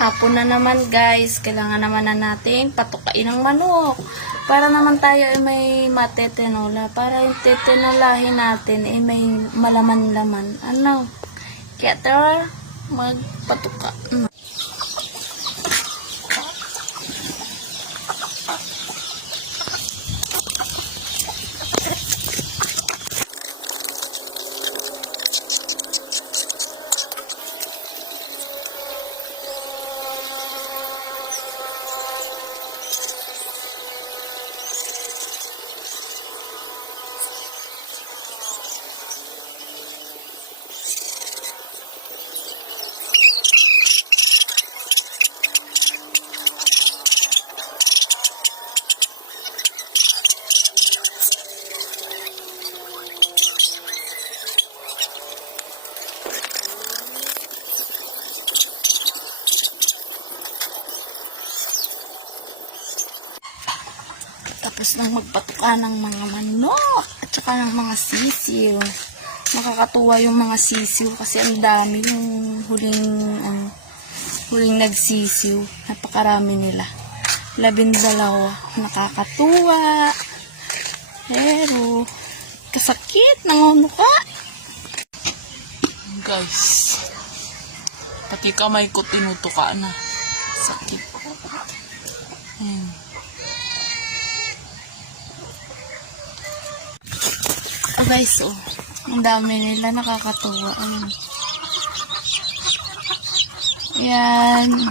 Hapon na naman guys, kailangan naman na natin patukain ng manok. Para naman tayo ay may matetenola. Para yung tetenolahin natin ay may malaman-laman. Ano? Kaya tara, magpatuka. Tapos nang magpatuka ng mga manok at saka ng mga sisiw. Nakakatuwa yung mga sisiw kasi ang dami yung huling nagsisiw. Napakarami nila. 12. Nakakatuwa. Pero kasakit ng mukha. Guys, pati kamay ko tinutuka na. Sakit. Guys, ang dami nila, nakakatuwa. Ayan.